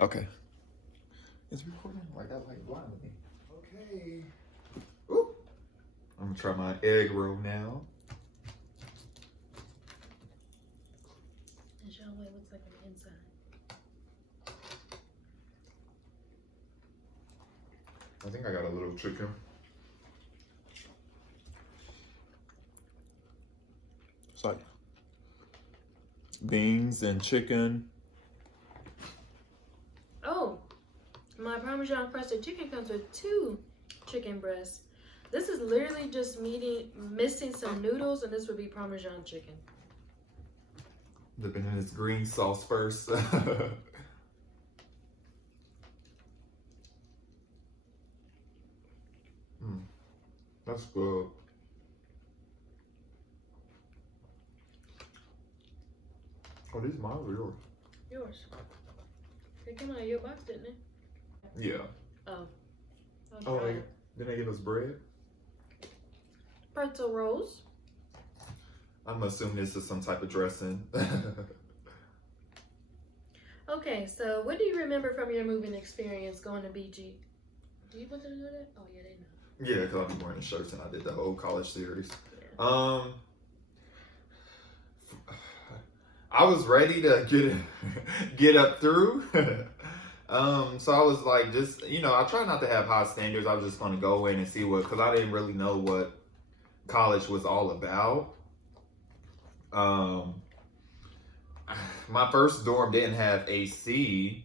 Okay. It's recording like that, like blinding me. Okay. Ooh. I'm gonna try my egg roll now. And show what it looks like on the inside. I think I got a little chicken. It's like beans and chicken. Oh, my Parmesan crusted chicken comes with 2 chicken breasts. This is literally just missing some noodles, and this would be Parmesan chicken. Dipping in this green sauce first. That's good. Oh, these mine are yours. Yours. They came out of your box, didn't they? Yeah. Oh. Oh, then they give us bread? Pretzel rolls. I'm assuming this is some type of dressing. Okay, so what do you remember from your moving experience going to BG? Do you want them to know that? Oh, yeah, they know. Yeah, because I'll be wearing the shirts and I did the whole college series. Yeah. I was ready to get up through. So I was like, just, I try not to have high standards. I was just going to go in and see because I didn't really know what college was all about. My first dorm didn't have AC.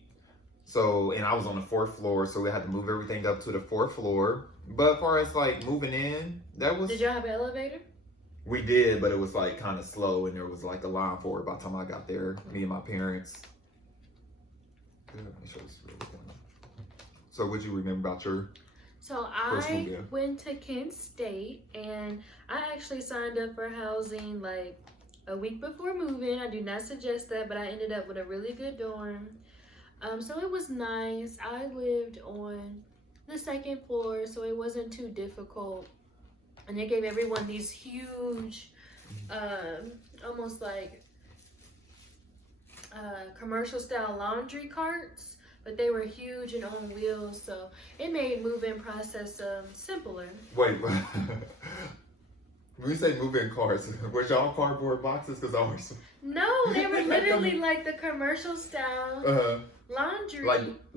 And I was on the 4th floor, so we had to move everything up to the 4th floor. But as far as like moving in, Did y'all have an elevator? We did, but it was like kind of slow, and there was like a line for it by the time I got there. Me and my parents. Let me show this really quick. So, what'd you remember about your? So I went to Kent State, and I actually signed up for housing like a week before moving. I do not suggest that, but I ended up with a really good dorm. So it was nice. I lived on the 2nd floor, so it wasn't too difficult. And they gave everyone these huge, almost like commercial style laundry carts, but they were huge and on wheels, so it made moving process simpler. Wait, when you say moving carts, were y'all cardboard boxes? Because ours. No, they were literally like the commercial style laundry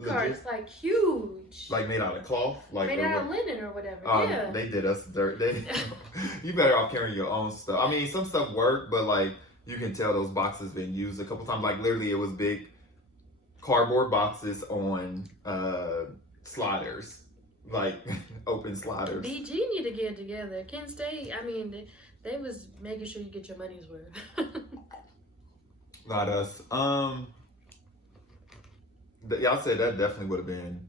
carts, like huge. Like made out of cloth? Like made out of linen or whatever. Yeah. They did us dirt. You better off carrying your own stuff. I mean, some stuff worked, but like you can tell those boxes been used a couple times. Like literally, it was big cardboard boxes on sliders, like open sliders. BG need to get together. Kent State, I mean, they was making sure you get your money's worth. Not us. Y'all said that definitely would have been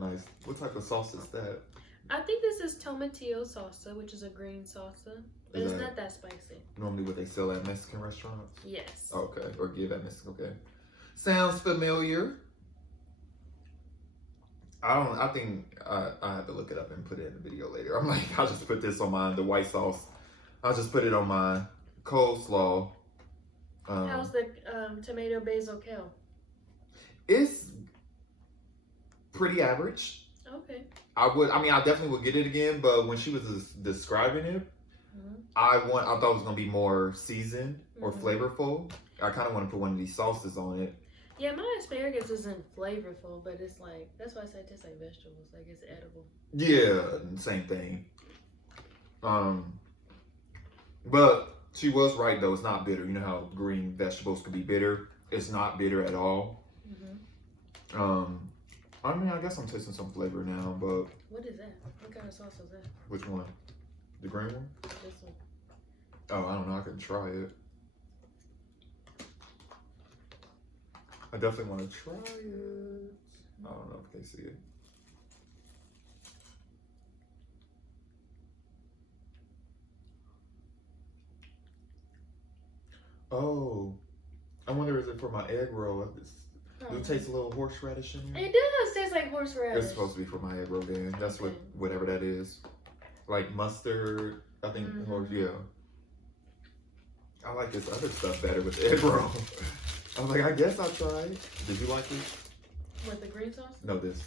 nice. What type of sauce is that? I think this is tomatillo salsa, which is a green salsa, but it's not that spicy. Normally what they sell at Mexican restaurants? Yes. Okay, or give at Mexican, okay. Sounds familiar. I think I have to look it up and put it in the video later. I'm like, I'll just put this on the white sauce. I'll just put it on my coleslaw. How's the tomato basil kale? It's pretty average. Okay. I definitely would get it again, but when she was describing it, I thought it was gonna be more seasoned or flavorful. I kind of want to put one of these sauces on it. Yeah, my asparagus isn't flavorful, but it's like, that's why I say it tastes like vegetables, like it's edible. Yeah, same thing. But she was right though. It's not bitter. You know how green vegetables can be bitter. It's not bitter at all. I mean, I guess I'm tasting some flavor now, but... What is that? What kind of sauce is that? Which one? The green one? This one. Oh, I don't know. I can try it. I definitely want to try it. I don't know if they see it. Oh. I wonder, is it for my egg roll? Do it taste a little horseradish in there? It does taste like horseradish. It's supposed to be for my egg roll then. That's whatever that is. Like mustard, I think. Yeah. I like this other stuff better with the egg roll. I was like, I guess I'll try it. Did you like it? What, the green sauce? No, this.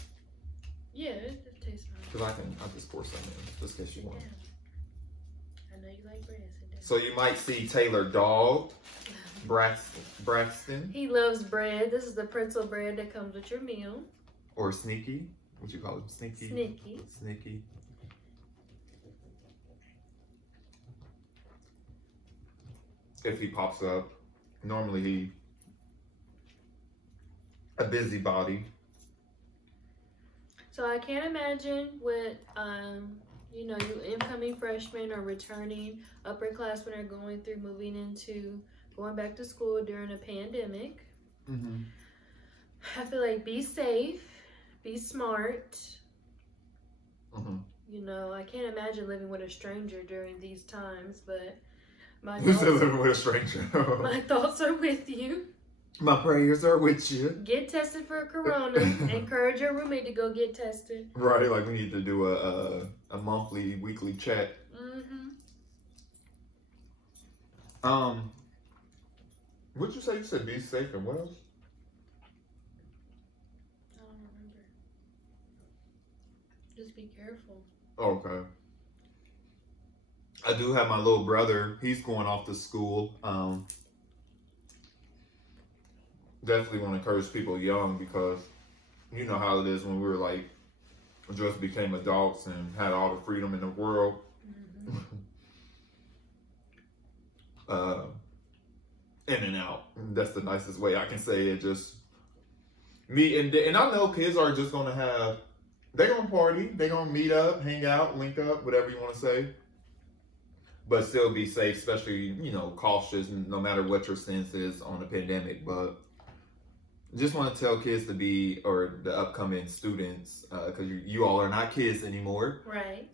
Yeah, it tastes fine. Because I'll just pour some in, just in case you want. I know you like bread. So you might see Taylor Dog, Braxton. He loves bread. This is the pretzel bread that comes with your meal. Or Sneaky. What you call him? Sneaky? Sneaky. If he pops up. Normally he a busybody. So I can't imagine what you incoming freshmen or returning upperclassmen are going through going back to school during a pandemic. Mm-hmm. I feel like be safe, be smart. Mm-hmm. I can't imagine living with a stranger during these times, but living with a stranger. My thoughts are with you. My prayers are with you. Get tested for corona. Encourage your roommate to go get tested. Right, like we need to do a monthly, weekly check. Mm-hmm. What'd you say? You said be safe and what else? I don't remember. Just be careful. Okay. I do have my little brother. He's going off to school. Definitely want to encourage people young because you know how it is when we were like just became adults and had all the freedom in the world. Mm-hmm. In and out. That's the nicest way I can say it. Just meet and I know kids are just gonna they're gonna party, they're gonna meet up, hang out, link up, whatever you want to say. But still be safe, especially cautious, no matter what your stance is on the pandemic. But just want to tell kids to be, or the upcoming students, because you all are not kids anymore. Right.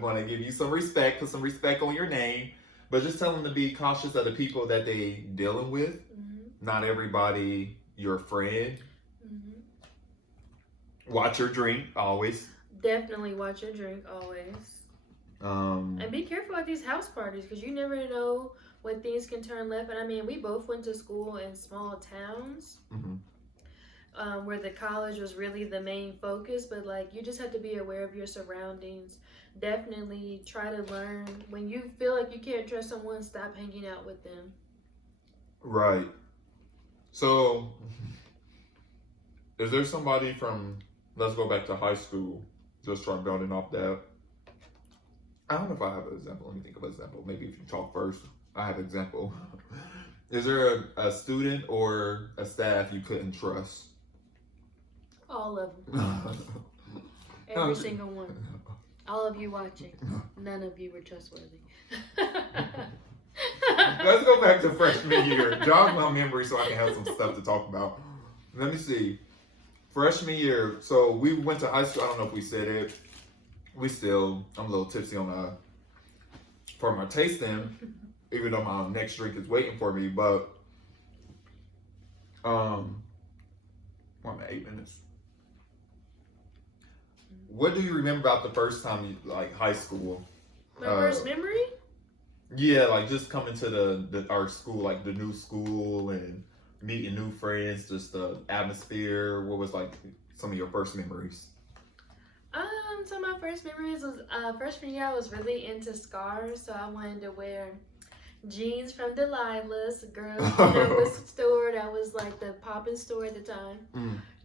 Want to give you some respect, put some respect on your name, but just tell them to be cautious of the people that they dealing with. Mm-hmm. Not everybody your friend. Mm-hmm. Watch your drink always. Definitely watch your drink always. And be careful at these house parties because you never know when things can turn left. And I mean, we both went to school in small towns. Mm-hmm. Where the college was really the main focus, but you just have to be aware of your surroundings. Definitely try to learn when you feel like you can't trust someone, stop hanging out with them. Right. So is there somebody let's go back to high school, just try building off that. I don't know if I have an example. Let me think of an example. Maybe if you talk first, I have an example. Is there a student or a staff you couldn't trust? All of them. Every single one. All of you watching. None of you were trustworthy. Let's go back to freshman year. Jog my memory so I can have some stuff to talk about. Let me see. Freshman year. So we went to high school. I don't know if we said it. I'm a little tipsy for my tasting, even though my next drink is waiting for me, but I'm at 8 minutes. What do you remember about the first time you high school? My first memory? Yeah, just coming to our school, the new school and meeting new friends, just the atmosphere. What was some of your first memories? So my first memories was freshman year. I was really into scarves, so I wanted to wear jeans from Delilah's. Was store that was the poppin' store at the time.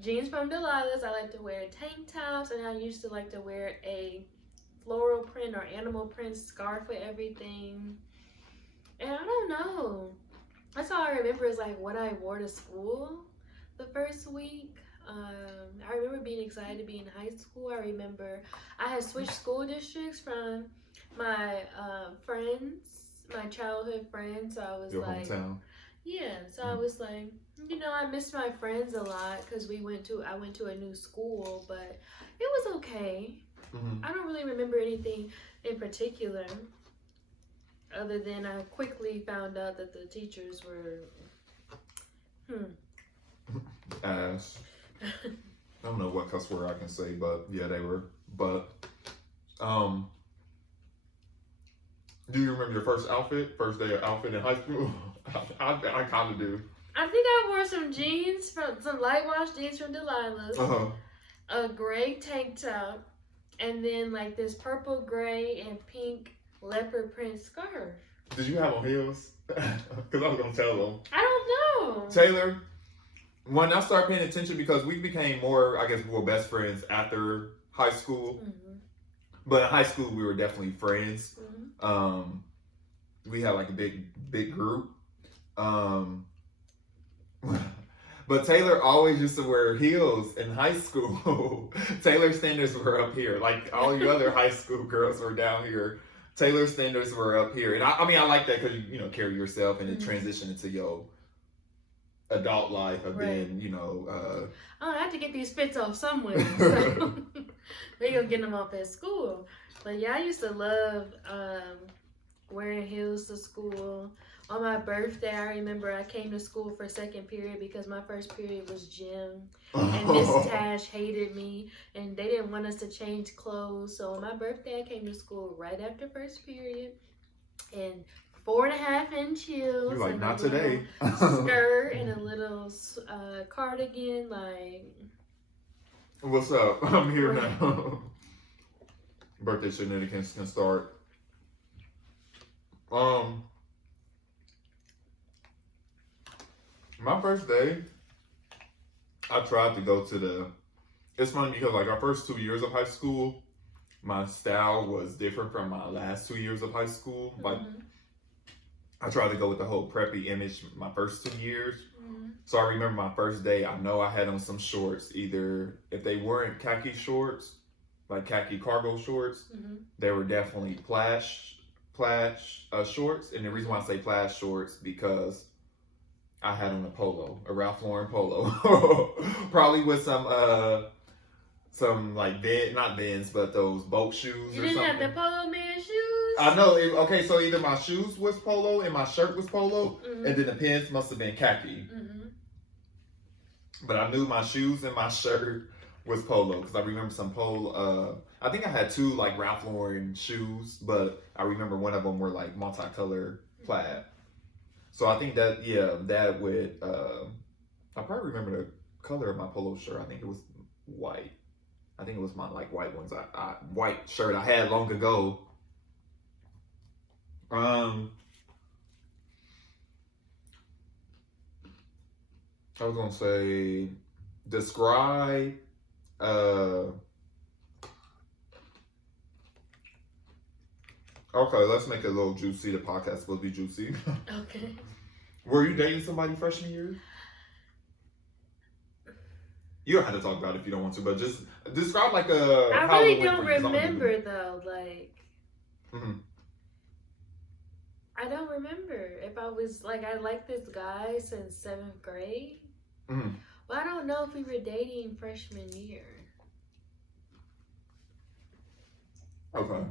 Jeans from Delilah's. I like to wear tank tops, and I used to like to wear a floral print or animal print scarf with everything. And I don't know. That's all I remember is what I wore to school the first week. I remember being excited to be in high school. I remember I had switched school districts from my friends, my childhood friends. So I was your hometown. Yeah. So I was I missed my friends a lot because I went to a new school, but it was okay. Mm-hmm. I don't really remember anything in particular, other than I quickly found out that the teachers were ass. I don't know what cuss word I can say, but yeah, they were. But do you remember your first day of outfit in high school? I kind of do. I think I wore some jeans some light wash jeans from Delilah's, a gray tank top, and then like this purple, gray, and pink leopard print scarf. Did you have on heels? Because I was gonna tell them. I don't know. Taylor, when I started paying attention, because we became more, I guess, more best friends after high school. Mm-hmm. But in high school, we were definitely friends. Mm-hmm. We had like a big group. But Taylor always used to wear heels in high school. Taylor's standards were up here. Like all you other high school girls were down here. Taylor's standards were up here. And I mean, I like that because you carry yourself and then transition into your adult life of being, I have to get these fits off somewhere. So we gonna get them off at school. But yeah, I used to love wearing heels to school. On my birthday, I remember I came to school for second period because my first period was gym. And Miss Tash hated me and they didn't want us to change clothes. So on my birthday, I came to school right after first period. And 4.5-inch heels. You're like, not today. Skirt and a little cardigan, like. What's up? I'm here now. Birthday shenanigans can start. My first day, I tried to go to it's funny because like our first 2 years of high school, my style was different from my last 2 years of high school. Like, I tried to go with the whole preppy image my first 2 years. Mm-hmm. So I remember my first day, I know I had on some shorts, either if they weren't khaki shorts, like khaki cargo shorts, they were definitely plaid shorts. And the reason why I say plaid shorts, because I had on a Ralph Lauren polo, probably with some like not Vans, but those boat shoes. You didn't have the Polo Man shoes? I know. Okay, so either my shoes was polo and my shirt was polo, and then the pants must have been khaki. But I knew my shoes and my shirt was polo because I remember some polo. I think I had 2 like Ralph Lauren shoes, but I remember one of them were like multicolored plaid. So I think that that would. I probably remember the color of my polo shirt. I think it was white. I think it was my like white ones. White shirt I had long ago. I was gonna say, describe. Okay, let's make it a little juicy. The podcast supposed to be juicy. Okay. Were you dating somebody freshman year? You don't have to talk about it if you don't want to, but just describe like a. I really don't remember though. Like. I don't remember if I was like I liked this guy since 7th grade. Well, I don't know if we were dating freshman year. Okay.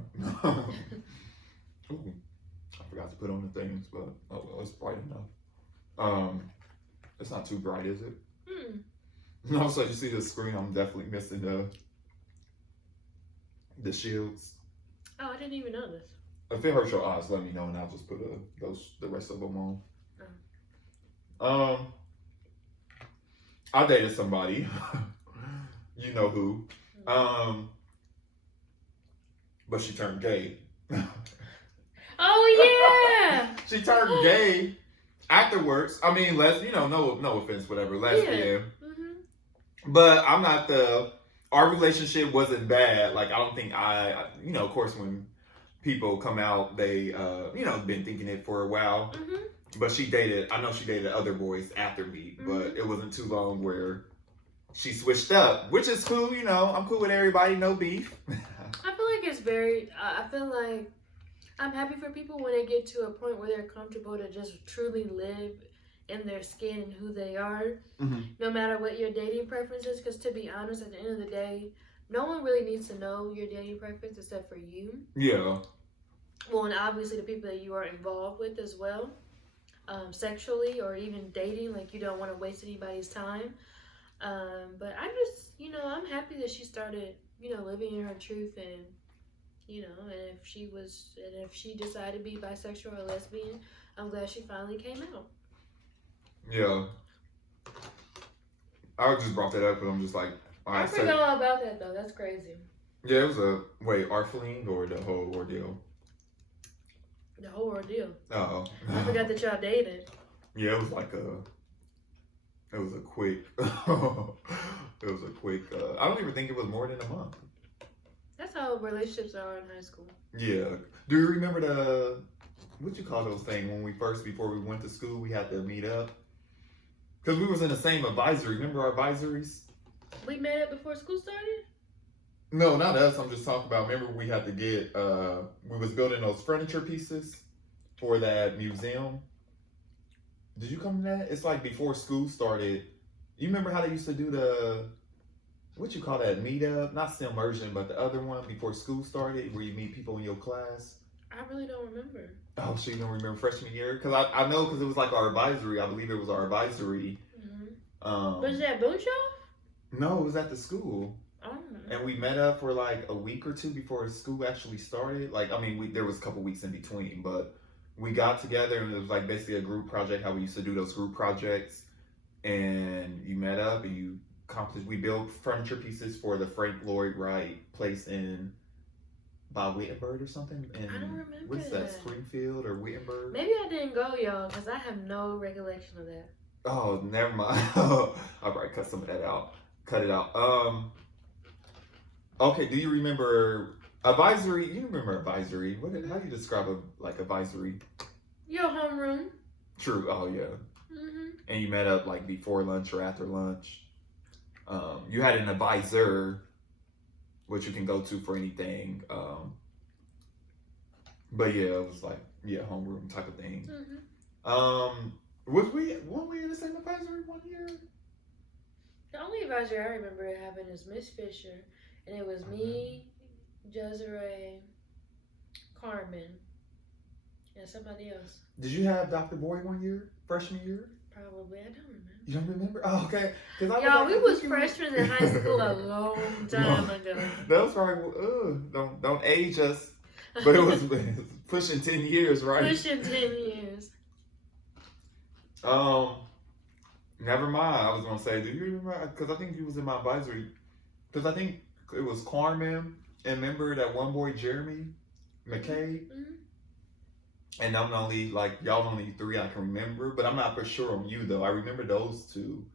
Ooh, I forgot to put on the things, but oh well, it's bright enough. It's not too bright, is it? No, so you see the screen, I'm definitely missing the shields. Oh, I didn't even notice. If it hurts your eyes, let me know, and I'll just put the rest of them on. I dated somebody, you know who, but she turned gay. Oh yeah. She turned gay afterwards. I mean, no offense, whatever, lesbian. Yeah. But I'm not our relationship wasn't bad. Like, I don't think of course, when people come out, they, been thinking it for a while. But I know she dated other boys after me, but it wasn't too long where she switched up, which is cool. I'm cool with everybody, no beef. I feel like I feel like I'm happy for people when they get to a point where they're comfortable to just truly live in their skin and who they are, no matter what your dating preference is. Because to be honest, at the end of the day, no one really needs to know your dating preference except for you. Yeah. Well, and obviously the people that you are involved with as well, sexually or even dating. Like, you don't want to waste anybody's time. But I'm just, I'm happy that she started, living in her truth, and and if she decided to be bisexual or lesbian, I'm glad she finally came out. Yeah. I just brought that up because I'm just like, all right, I forgot all about that though. That's crazy. Yeah, it was art fleeing or the whole ordeal? The whole ordeal. Oh. I forgot that y'all dated. Yeah, it was like it was a quick, I don't even think it was more than a month. That's how relationships are in high school. Yeah. Do you remember what you call those things before we went to school, we had to meet up? Because we was in the same advisory. Remember our advisories? We met up before school started? No, not us. I'm just talking about, remember we had to get, we was building those furniture pieces for that museum. Did you come to that? It's like before school started. You remember how they used to do what you call that, meetup? Not immersion, but the other one before school started where you meet people in your class? I really don't remember. Oh, so you don't remember freshman year? Because I know because it was like our advisory. I believe it was our advisory. Mm-hmm. Was that Boonshaw? No, it was at the school. Oh. And we met up for like a week or two before school actually started. Like, I mean, there was a couple weeks in between, but we got together and it was like basically a group project, how we used to do those group projects. And you met up and you accomplished, we built furniture pieces for the Frank Lloyd Wright place by Wittenberg or something. I don't remember. What's that, Springfield or Wittenberg? Maybe I didn't go, y'all, because I have no recollection of that. Oh, never mind. I'll probably cut some of that out. Cut it out. Okay, do you remember advisory? You remember advisory. How do you describe advisory? Your homeroom. True. Oh, yeah. Mm-hmm. And you met up like before lunch or after lunch. You had an advisor, which you can go to for anything. But yeah, it was like, homeroom type of thing. Mm-hmm. Weren't we in the same advisory one year? The only advisory I remember having is Miss Fisher, and it was me, Desiree, Carmen, and somebody else. Did you have Dr. Boyd one year, freshman year? Probably. I don't remember. You don't remember? Oh, okay. Y'all, we was freshmen in high school a long time ago. That was probably, don't age us. But it was pushing 10 years, right? Pushing 10 years. Never mind. I was going to say, do you remember? Because I think you was in my advisory. Because I think it was Carmen. And remember that one boy, Jeremy McKay? Mm-hmm. And y'all only three I can remember. But I'm not for sure on you, though. I remember those two.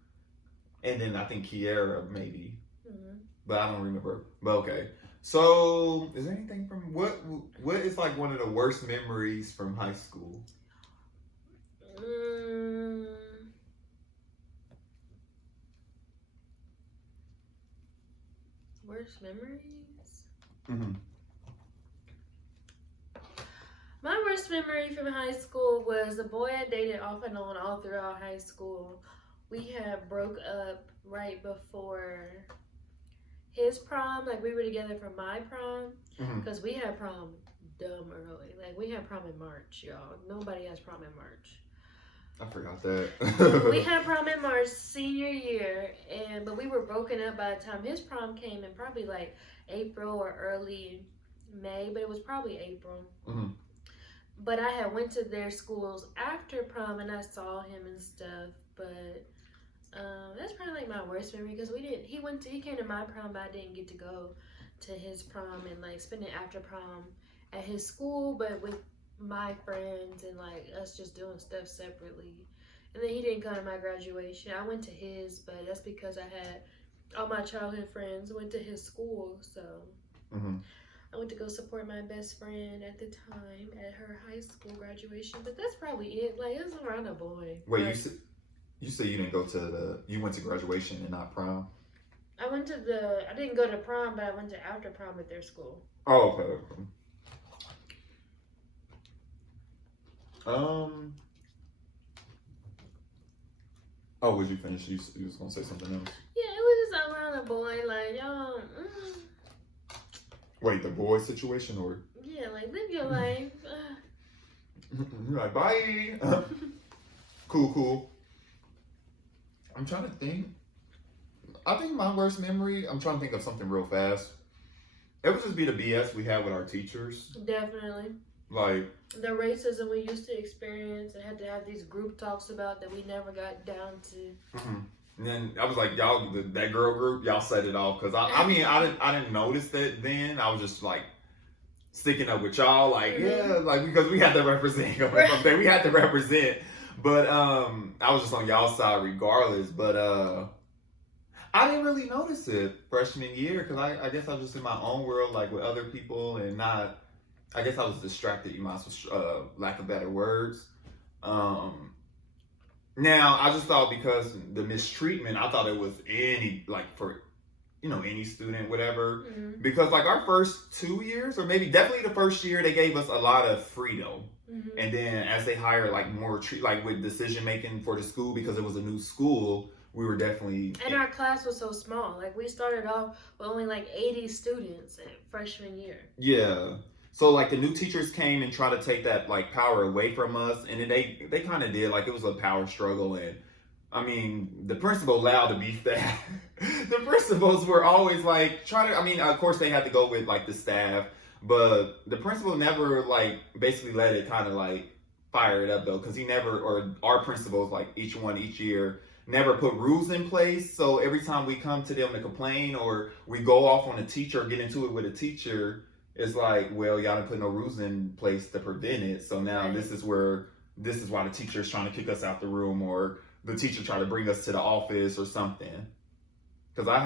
And then I think Kiara, maybe. Mm-hmm. But I don't remember. But okay. So, is there anything from what is like one of the worst memories from high school? Worst memories? Mm-hmm. My worst memory from high school was a boy I dated off and on all throughout high school. We had broke up right before his prom. Like, we were together for my prom because we had prom dumb early. Like, we had prom in March, y'all. Nobody has prom in March. I forgot that. We had prom in March senior year, but we were broken up by the time his prom came in probably like April or early May, but it was probably April. Mm-hmm. But I had went to their schools after prom and I saw him and stuff, but that's probably like my worst memory because he came to my prom, but I didn't get to go to his prom and like spend it after prom at his school, but with my friends and like us just doing stuff separately. And then he didn't come to my graduation. I went to his, but that's because I had all my childhood friends went to his school, so I went to go support my best friend at the time at her high school graduation. But that's probably it. Like, it was around a boy. Wait, you said you didn't go to you went to graduation and not prom? I didn't go to prom, but I went to after prom at their school. Oh, okay. Oh, would you finish? You was gonna say something else? Yeah, it was just around a boy, like, y'all. Wait, the boy situation or? Yeah, like, live your life. You're like, bye. Cool. I'm trying to think. I think my worst memory, I'm trying to think of something real fast. It would just be the BS we had with our teachers. Definitely. Like the racism we used to experience and had to have these group talks about that we never got down to. mm-hmm. And then I was like, y'all, that girl group, y'all set it off because I mean, I didn't notice that then. I was just like sticking up with y'all, like yeah, like because we had to represent. We had to represent, but I was just on y'all side regardless. But I didn't really notice it freshman year because I guess I was just in my own world, like with other people, and not. I guess I was distracted. You might as well, lack of better words. Now, I just thought because the mistreatment, I thought it was any, like for, any student, whatever. Mm-hmm. Because like our first 2 years, or maybe definitely the first year, they gave us a lot of freedom. Mm-hmm. And then as they hired like more, like with decision making for the school, because it was a new school, we were definitely. And our class was so small. Like we started off with only like 80 students in freshman year. Yeah. So like the new teachers came and tried to take that like power away from us, and then they kind of did, like it was a power struggle. And I mean the principal allowed to beef that. The principals were always like trying to. I mean, of course they had to go with like the staff, but the principal never like basically let it kind of like fire it up though, because he never, or our principals like each year never put rules in place. So every time we come to them to complain or we go off on a teacher or get into it with a teacher, it's like, well, y'all didn't put no rules in place to prevent it. So now right. this is why the teacher is trying to kick us out the room, or the teacher trying to bring us to the office or something. Because I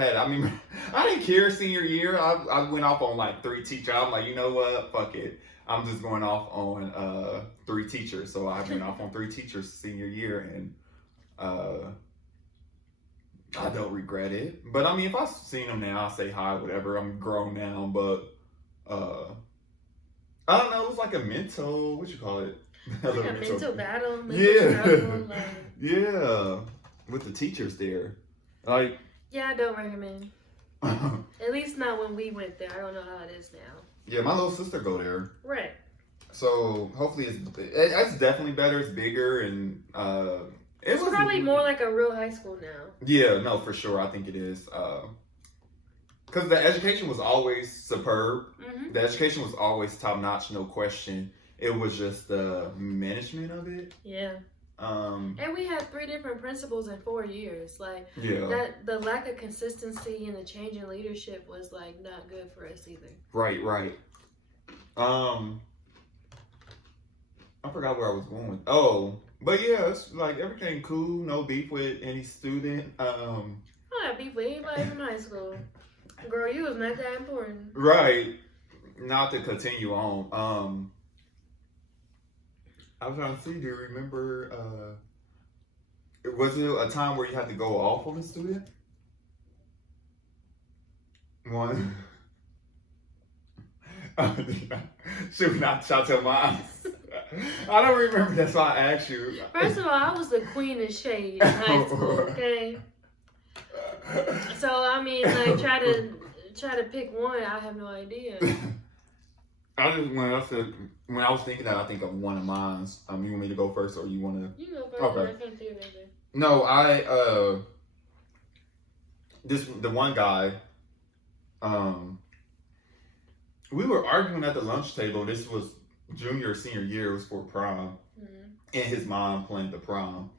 didn't care senior year. I went off on like 3 teachers. I'm like, you know what? Fuck it. I'm just going off on 3 teachers. So I went off on 3 teachers senior year, and I don't regret it. But I mean, if I've seen them now, I say hi, whatever. I'm grown now, but I don't know. It was like a mental, what you call it? Like a mental battle. Yeah, with the teachers there, like. Yeah, I don't recommend. At least not when we went there. I don't know how it is now. Yeah, my little sister go there. Right. So hopefully it's definitely better. It's bigger, and it's probably more like a real high school now. Yeah, no, for sure. I think it is. Because the education was always superb. Mm-hmm. The education was always top notch, no question. It was just the management of it. Yeah. And we had 3 different principals in 4 years. Like that, the lack of consistency and the change in leadership was like not good for us either. Right. I forgot where I was going with. Oh, but yeah, it's like everything cool. No beef with any student. I don't have beef with anybody from high school. Girl, you was not that important. Right. Not to continue on. I was trying to see, do you remember, was it a time where you had to go off on a student? One. Shoot, not shout your mom. I don't remember, that's why I asked you. First of all, I was the queen of shade in high school, okay? So, I mean, like, try to pick one, I have no idea. When I was thinking that, I think of one of mine. You want me to go first, or you want to? You go first. Okay. No, the one guy, we were arguing at the lunch table. This was junior or senior year. It was for prom, and his mom planned the prom,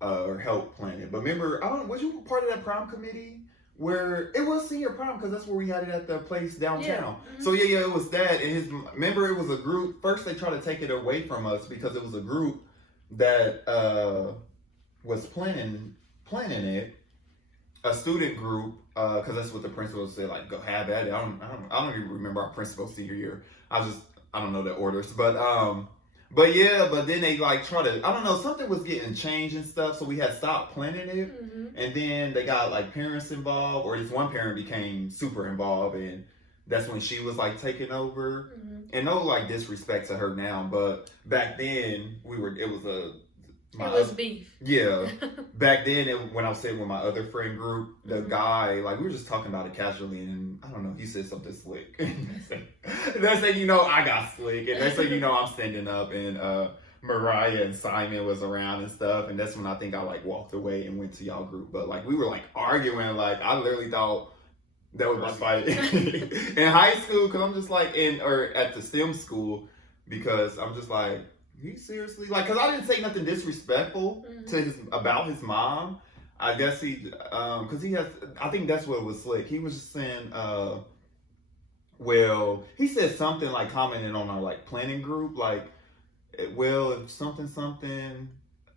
or helped plan it. But remember, was you part of that prom committee? Where it was senior prom, because that's where we had it at the place downtown. Yeah. Mm-hmm. So yeah, it was that. And remember, it was a group. First, they tried to take it away from us because it was a group that was planning it, a student group, because that's what the principal said. Like, go have at it. I don't even remember our principal senior year. I don't know the orders, but yeah, but then they like try to, I don't know, something was getting changed and stuff, so we had stopped planning it, and then they got like parents involved, or this one parent became super involved, and that's when she was like taking over, and no like disrespect to her now, but back then it was beef. Yeah. Back then, when I was sitting with my other friend group, the guy, like, we were just talking about it casually, and I don't know, he said something slick. Next thing you know, I got slick, and next thing you know, I'm standing up, and Mariah and Simon was around and stuff, and that's when I think I, like, walked away and went to y'all group. But, like, we were, like, arguing, like, I literally thought that was my fight in high school, because I'm just, like, or at the STEM school, because I'm just like, he seriously like, because I didn't say nothing disrespectful to about his mom. I guess he, because he has, I think that's what was slick. He was just saying, well, he said something like commenting on our like planning group, like, well, if something,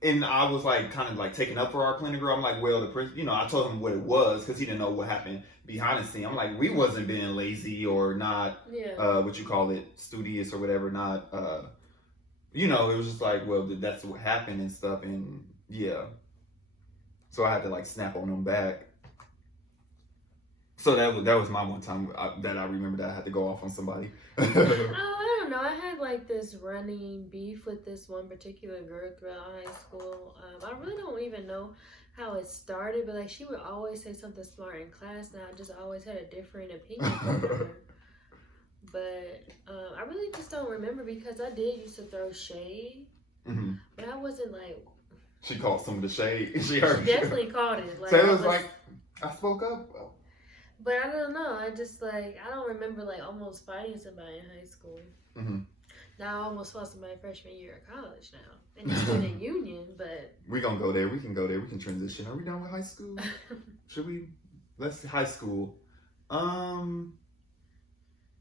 and I was like kind of like taking up for our planning group. I'm like, well, I told him what it was because he didn't know what happened behind the scene. I'm like, we wasn't being lazy or not, what you call it, studious or whatever, not, it was just like, well, that's what happened and stuff, and yeah. So I had to like snap on him back. So that was my one time that I remember that I had to go off on somebody. Oh, I don't know. I had like this running beef with this one particular girl throughout high school. I really don't even know how it started, but like she would always say something smart in class, and I just always had a different opinion from her. But I really just don't remember because I did used to throw shade, but I wasn't like. She caught some of the shade. She definitely caught it. Like, Taylor's like, I spoke up. But I don't know. I just like I don't remember like almost fighting somebody in high school. Now I almost fought somebody freshman year of college now, and it's in a union. But we gonna go there. We can go there. We can transition. Are we done with high school? Should we? Let's high school.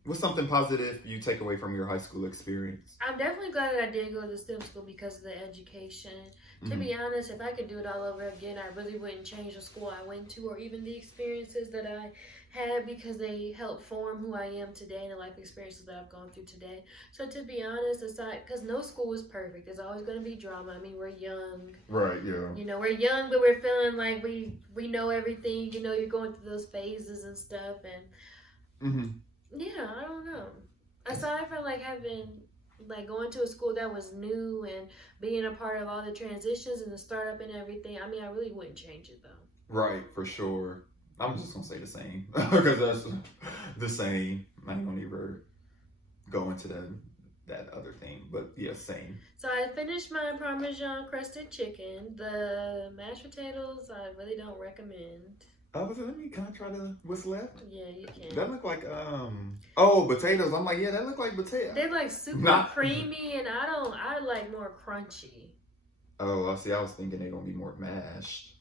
What's something positive you take away from your high school experience? I'm definitely glad that I did go to STEM school because of the education. To be honest, if I could do it all over again, I really wouldn't change the school I went to or even the experiences that I had because they helped form who I am today and the life experiences that I've gone through today. So to be honest, aside, because no school is perfect. There's always going to be drama. I mean, we're young. Right, yeah. We're young, but we're feeling like we know everything. You're going through those phases and stuff. And yeah, I don't know. Aside from like having... like going to a school that was new and being a part of all the transitions and the startup and everything, I mean, I really wouldn't change it though. Right, for sure. I'm just gonna say the same because that's the same. I ain't gonna ever go into that other thing, but yeah, same. So I finished my Parmesan crusted chicken. The mashed potatoes, I really don't recommend. Can I try what's left? Yeah, you can. That look like potatoes. I'm like, yeah, that look like potato. They're like super creamy, and I like more crunchy. Oh, I see. I was thinking they're gonna be more mashed.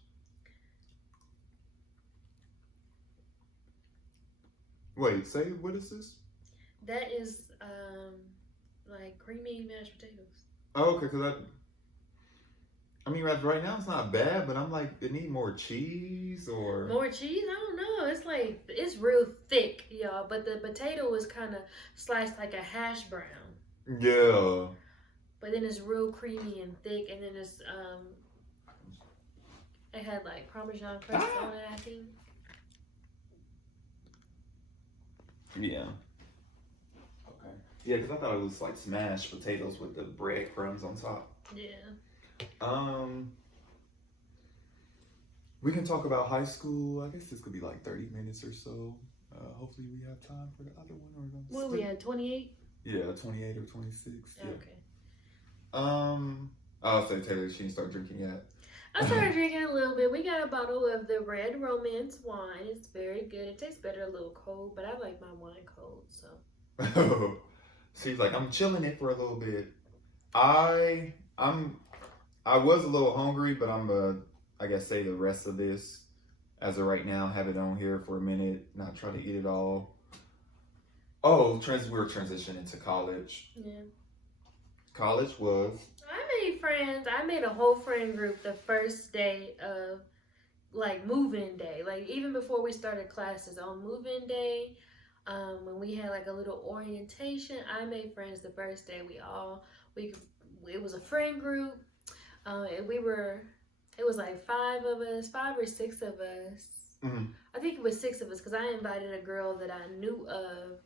Wait, say what is this? That is like creamy mashed potatoes. Oh, okay, because I mean, right now it's not bad, but I'm like, it need more cheese or... More cheese? I don't know. It's like, it's real thick, y'all. But the potato was kind of sliced like a hash brown. Yeah. But then it's real creamy and thick. And then it's, it had like Parmesan crust on it, I think. Yeah. Okay. Yeah, because I thought it was like smashed potatoes with the breadcrumbs on top. Yeah. We can talk about high school. I guess this could be like 30 minutes or so. Hopefully we have time for the other one. What are we at, 28? Yeah, 28 or 26. Yeah. Okay. I'll say Taylor, she didn't start drinking yet. I started drinking a little bit. We got a bottle of the Red Romance wine. It's very good. It tastes better a little cold, but I like my wine cold, so. She's like, I'm chilling it for a little bit. I was a little hungry, but I'm I guess say the rest of this as of right now, have it on here for a minute, not try to eat it all. Oh, we're transitioning to college. Yeah. College was... I made friends. I made a whole friend group the first day of like move-in day. Like even before we started classes on move-in day, when we had like a little orientation, I made friends the first day. It was a friend group. It was like 5 or 6 of us. I think it was 6 of us because I invited a girl that I knew of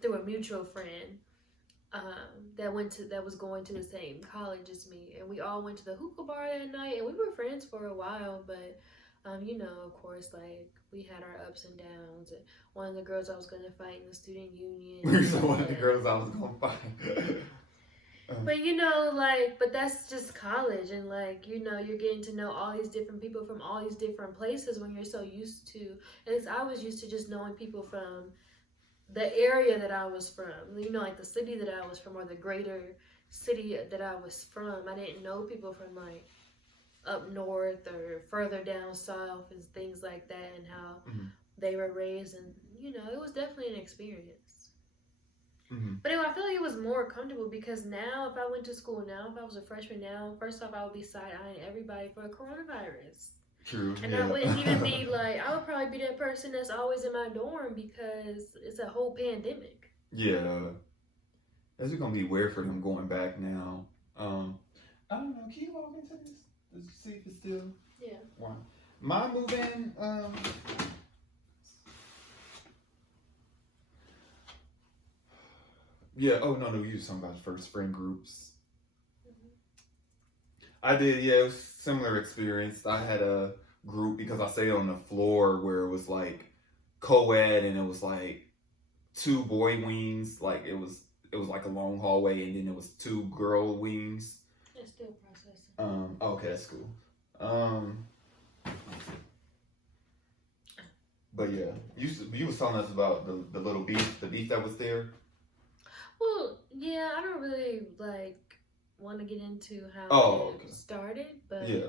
through a mutual friend that was going to the same college as me, and we all went to the hookah bar that night, and we were friends for a while, but of course, like we had our ups and downs. And one of the girls I was gonna fight in the student union. So one of the girls I was gonna fight. But but that's just college, and you're getting to know all these different people from all these different places when you're so used to, at least I was used to just knowing people from the area that I was from, you know, like the city that I was from, or the greater city that I was from. I didn't know people from like up north or further down south and things like that, and how they were raised, and you know, it was definitely an experience. But anyway, I feel like it was more comfortable because now, if I went to school now, if I was a freshman now, first off, I would be side-eyeing everybody for coronavirus. True. And I wouldn't even be like, I would probably be that person that's always in my dorm because it's a whole pandemic. Yeah. It's gonna be weird for them going back now. I don't know. Can you log into this? Let's see if it's still. Yeah. Wow. My move-in. Yeah. Oh no, you was talking about first friend groups. I did. Yeah, it was similar experience. I had a group because I stayed on the floor where it was like co-ed, and it was like 2 boy wings. Like it was like a long hallway, and then it was 2 girl wings. It's still processing. Okay, that's cool. But yeah, you was telling us about the little beef that was there. Well, yeah, I don't really want to get into how it started, but yeah,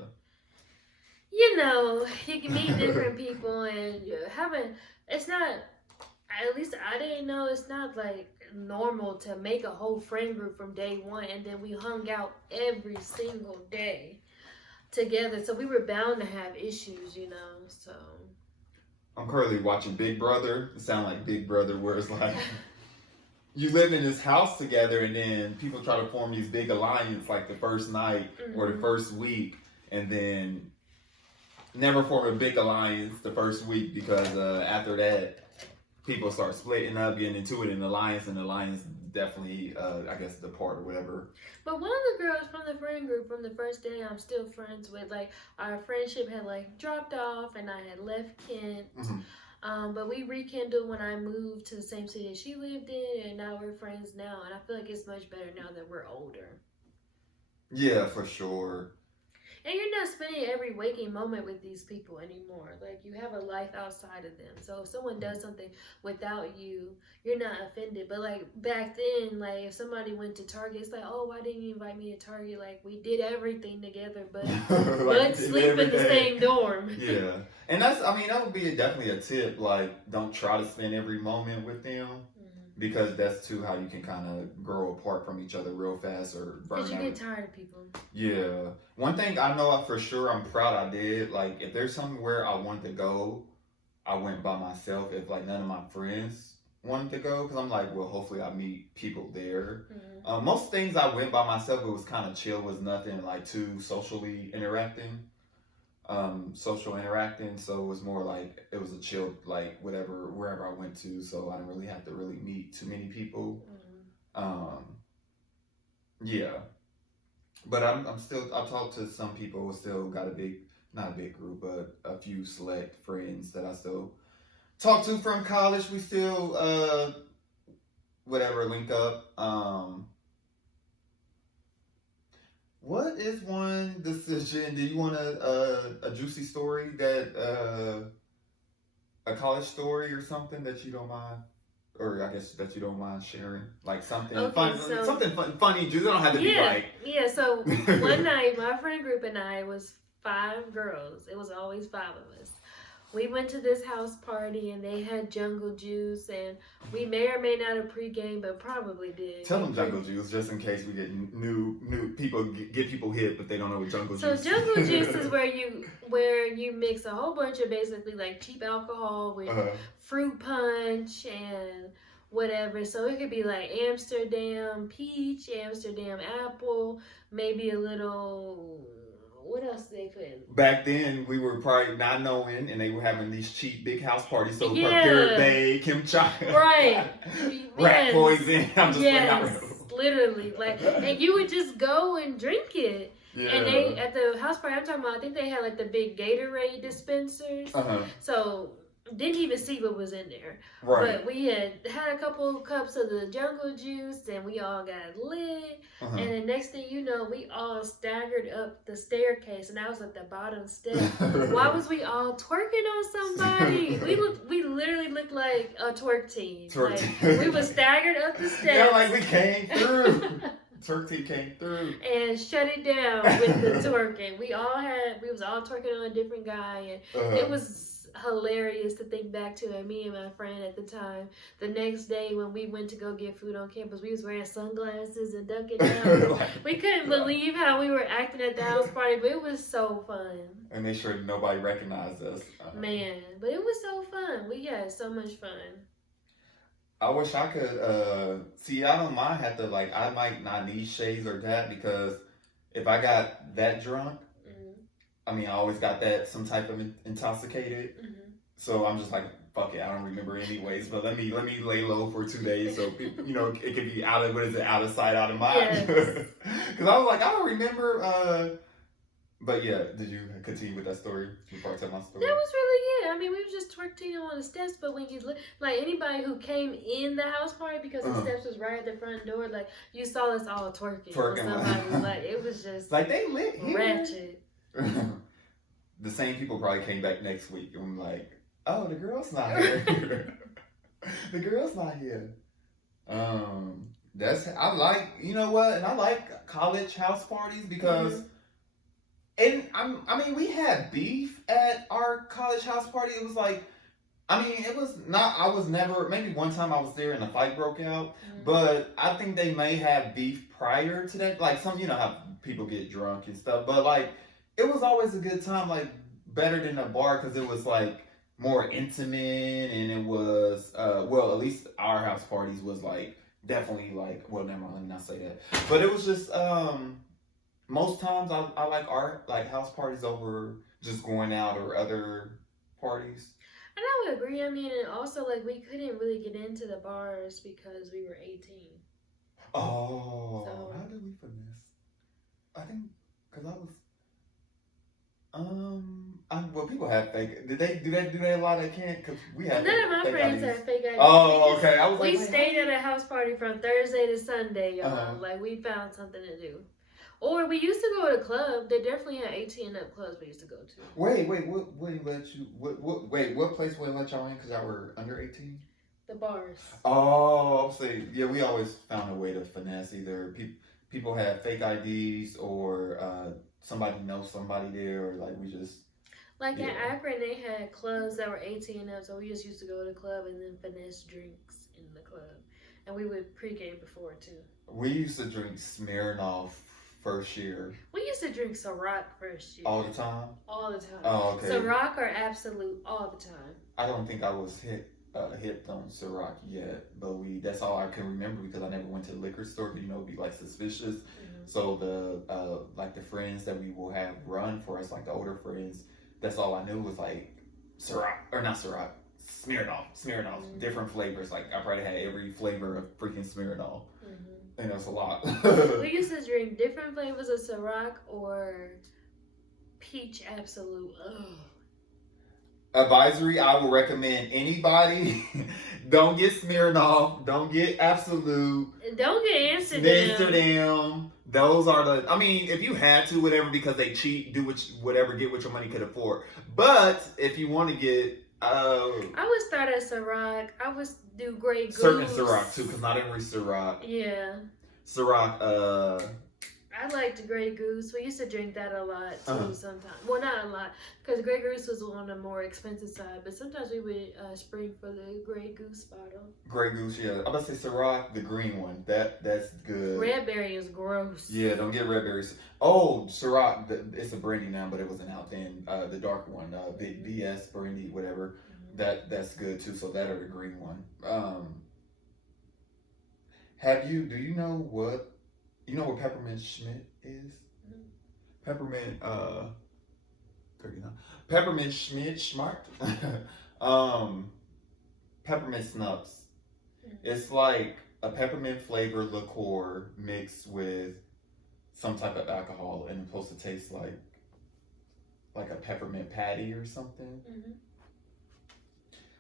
you know, you can meet different people, and it's not, at least I didn't know, it's not like normal to make a whole friend group from day one, and then we hung out every single day together, so we were bound to have issues, you know. So I'm currently watching Big Brother. It sounds like Big Brother, where it's like you live in this house together, and then people try to form these big alliances like the first night or the first week, and then never form a big alliance the first week because after that, people start splitting up, getting into it in alliance, and alliance definitely, I guess, depart or whatever. But one of the girls from the friend group from the first day I'm still friends with, like, our friendship had like dropped off, and I had left Kent. But we rekindled when I moved to the same city that she lived in, and now we're friends now, and I feel like it's much better now that we're older. Yeah, for sure. And you're not spending every waking moment with these people anymore. Like, you have a life outside of them. So if someone does something without you, you're not offended. But like back then, like if somebody went to Target, it's like, oh, why didn't you invite me to Target? Like, we did everything together, but like, sleep in the same dorm. Yeah. And that would be definitely a tip. Like, don't try to spend every moment with them. Because that's too how you can kind of grow apart from each other real fast or burn out. Because you get tired of people. Yeah. One thing I know for sure I'm proud I did, like if there's somewhere I wanted to go, I went by myself if like none of my friends wanted to go. Because I'm like, well, hopefully I meet people there. Most things I went by myself, it was kind of chill. It was nothing like too social interacting. So it was more like it was a chill, like wherever I went to, so I didn't really have to really meet too many people. Yeah, but I'm still, I talked to some people. Still got not a big group, but a few select friends that I still talk to from college. We still link up. What is one decision? Do you want a juicy story a college story or something that you don't mind, or I guess that you don't mind sharing, like something funny. You don't have to be like. Yeah. So one night, my friend group and I was 5 girls. It was always 5 of us. We went to this house party, and they had jungle juice, and we may or may not have pregame, but probably did. Tell them jungle juice, just in case we get new people, get people hit, but they don't know what jungle juice is. So jungle juice is where you mix a whole bunch of basically like cheap alcohol with fruit punch and whatever. So it could be like Amsterdam peach, Amsterdam apple, maybe a little... What else did they put in? Back then, we were probably not knowing, and they were having these cheap big house parties. So prepared bay, kimchi, right, rat poison. I'm just literally, like, and you would just go and drink it. Yeah. And they at the house party I'm talking about, I think they had like the big Gatorade dispensers. So didn't even see what was in there. Right. But we had a couple cups of the jungle juice and we all got lit. Uh-huh. And the next thing you know, we all staggered up the staircase and I was at the bottom step. Why was we all twerking on somebody? We literally looked like a twerk team. We was staggered up the steps. Yeah, like we came through. Twerk team came through. And shut it down with the twerking. We was all twerking on a different guy and it was hilarious to think back to. And me and my friend at the time, the next day when we went to go get food on campus, we was wearing sunglasses and ducking down. We couldn't believe how we were acting at the house party, but it was so fun. And make sure nobody recognized us. Man, but it was so fun. We had so much fun. I wish I could see. I don't mind have to I might not need shades or that, because if I got that drunk, I mean, I always got that some type of intoxicated. So I'm just like, fuck it, I don't remember anyways. But let me lay low for 2 days, so it could be out of sight, out of mind. Because I was like, I don't remember. But yeah, did you continue with that story before I tell my story? That was really it. I mean, we were just twerking on the steps, but when you look, anybody who came in the house party, because the steps was right at the front door, you saw us all twerking on somebody. It was just they lit here. Ratchet. The same people probably came back next week and I'm like, oh, the girl's not here. The girl's not here. I like, you know what? And I like college house parties because, and I mean, we had beef at our college house party. It was I was never, maybe one time I was there and a fight broke out, but I think they may have beef prior to that. How people get drunk and stuff, but it was always a good time, better than a bar, because it was more intimate, and it was at least our house parties was definitely well, never mind, let me not say that, but it was just most times I like our house parties over just going out or other parties. And I would agree. I mean, and also we couldn't really get into the bars because we were 18. Oh, so, how did we finesse? I think because I was. Well, people have fake. Do they a lot? They can't, because we have. None of my friends have fake IDs. Oh, okay. I was we stayed at a house party from Thursday to Sunday, y'all. We found something to do. Or we used to go to the club. They definitely had 18 and up clubs we used to go to. Wait, what wouldn't let you? What place wouldn't let y'all in because y'all were under 18? The bars. Oh, I'll say, yeah. We always found a way to finesse. Either people had fake IDs, or somebody knows somebody there, or we just. In Akron, they had clubs that were 18 and up, so we just used to go to the club and then finesse drinks in the club. And we would pregame before, too. We used to drink Smirnoff first year. We used to drink Ciroc first year. All the time? All the time. Oh, okay. Ciroc or Absolute all the time. I don't think I was hipped on Ciroc yet, but that's all I can remember, because I never went to the liquor store, be suspicious. So the friends that we will have run for us, the older friends, that's all I knew was Ciroc, or not Ciroc, Smirnoff, different flavors. I probably had every flavor of freaking Smirnoff. And that's a lot. We used to drink different flavors of Ciroc or peach Absolute. Ugh. Advisory, I will recommend anybody, don't get Smirnoff, don't get Absolute, don't get Amsterdam. Those are if you had to, whatever, because they cheat, do whatever, get what your money could afford. But if you want to get, I would start at Ciroc. I would do Grey Goose. Certain Ciroc too, because not every Ciroc. Yeah. Ciroc, I liked Grey Goose. We used to drink that a lot too sometimes. Well, not a lot, because Grey Goose was on the more expensive side, but sometimes we would spring for the Grey Goose bottle. Grey Goose, yeah. I'm about to say Ciroc, the green one. That's good. Red berry is gross. Yeah, don't get red berries. Oh, Ciroc, it's a brandy now, but it wasn't out then. The dark one, P.S brandy, whatever. That's good too. So that or the green one. Do you know what? You know what peppermint Schmidt is? Peppermint, 39. Peppermint Schmidt, Schmart. Peppermint Snups. It's like a peppermint flavored liqueur mixed with some type of alcohol, and it's supposed to taste like a peppermint patty or something.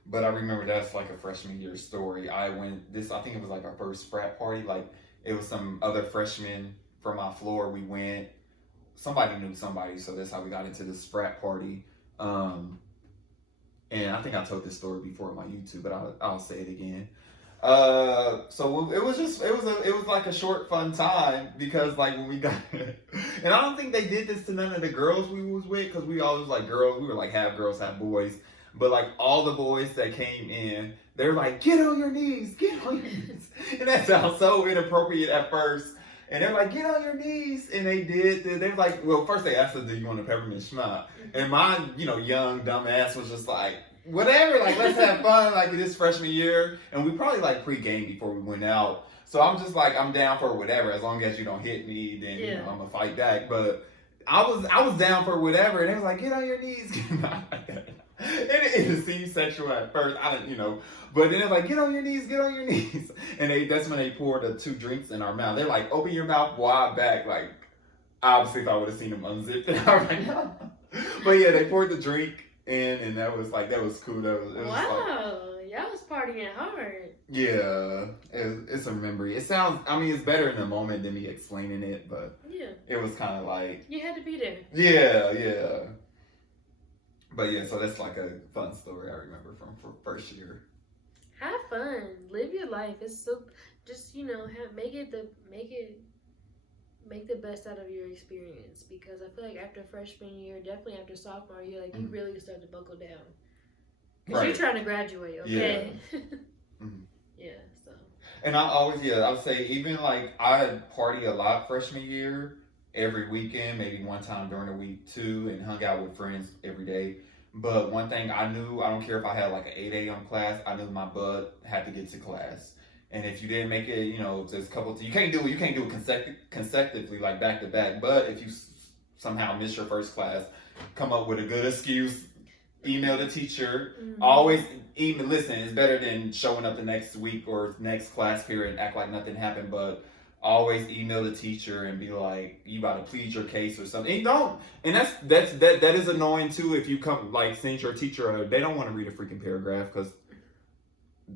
But I remember that's like a freshman year story. I think it was like our first frat party. Like it was some other freshmen from my floor. We went, somebody knew somebody, so that's how we got into this frat party. And I think I told this story before on my YouTube, but I'll say it again. So it was like a short fun time because like when we got, and I don't think they did this to none of the girls we was with because we always like girls, we were like half girls, half boys, but like all the boys that came in, they're like, get on your knees, and that sounds so inappropriate at first. And they're like, get on your knees. And they did. They were like, well, first they asked us, do you want a peppermint schmuck? And my, young, dumb ass was just like, whatever, like, let's have fun, like, this freshman year. And we probably, like, pre-game before we went out. So I'm just like, I'm down for whatever. As long as you don't hit me, then, I'm going to fight back. But I was down for whatever. And they was like, get on your knees. And it seemed sexual at first. I didn't, but then they're like, get on your knees. And that's when they poured the 2 drinks in our mouth. They're like, open your mouth wide back. Like, obviously, if I would have seen them unzip it, I was like, no. But yeah, they poured the drink in, and that was cool. Wow, y'all was partying hard. Yeah, it's a memory. It sounds, it's better in the moment than me explaining it, but it was kind of like. You had to be there. Yeah. But yeah, so that's like a fun story I remember from first year. Have fun, live your life. It's so just make the best out of your experience because I feel like after freshman year, definitely after sophomore year, like you really start to buckle down because you're trying to graduate. Okay. Yeah. Yeah. So. And I would say even like I party a lot freshman year. Every weekend, maybe one time during the week too, and hung out with friends every day. But one thing I knew, I don't care if I had like an 8 a.m. class, I knew my butt had to get to class. And if you didn't make it, there's a couple, you can't do it consecutively like back to back. But if you somehow miss your first class, come up with a good excuse, email the teacher. Mm-hmm. Always listen, it's better than showing up the next week or next class period and act like nothing happened, but always email the teacher and be like, you about to plead your case or something. And that is annoying too if you come like send your teacher they don't want to read a freaking paragraph because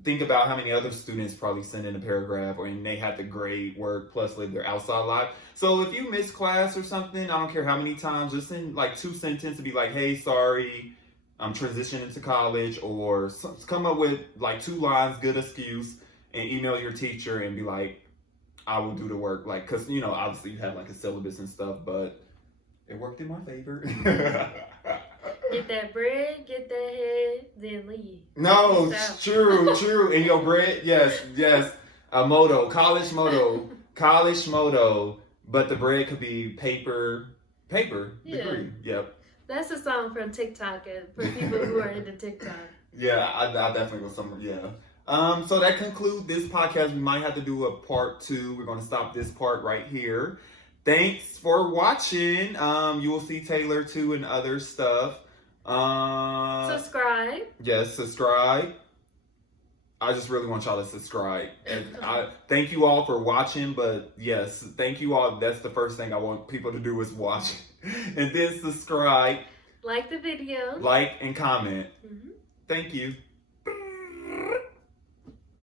think about how many other students probably send in a paragraph and they have to grade work plus live their outside life. So if you miss class or something, I don't care how many times, just send like 2 sentences to be like, hey, sorry, I'm transitioning to college, or come up with like 2 lines, good excuse, and email your teacher and be like, I will do the work, like, because, obviously you have, like, a syllabus and stuff, but it worked in my favor. Get that bread, get that head, then leave. No, true. And your bread, yes. A motto, college motto, but the bread could be paper, degree, yep. That's a song from TikTok, for people who are into TikTok. Yeah, I definitely was So that concludes this podcast. We might have to do a part 2. We're going to stop this part right here. Thanks for watching. You will see Taylor too and other stuff. Subscribe. Yes, subscribe. I just really want y'all to subscribe. And I thank you all for watching, but yes, thank you all. That's the first thing I want people to do is watch. And then subscribe. Like the video. Like and comment. Mm-hmm. Thank you.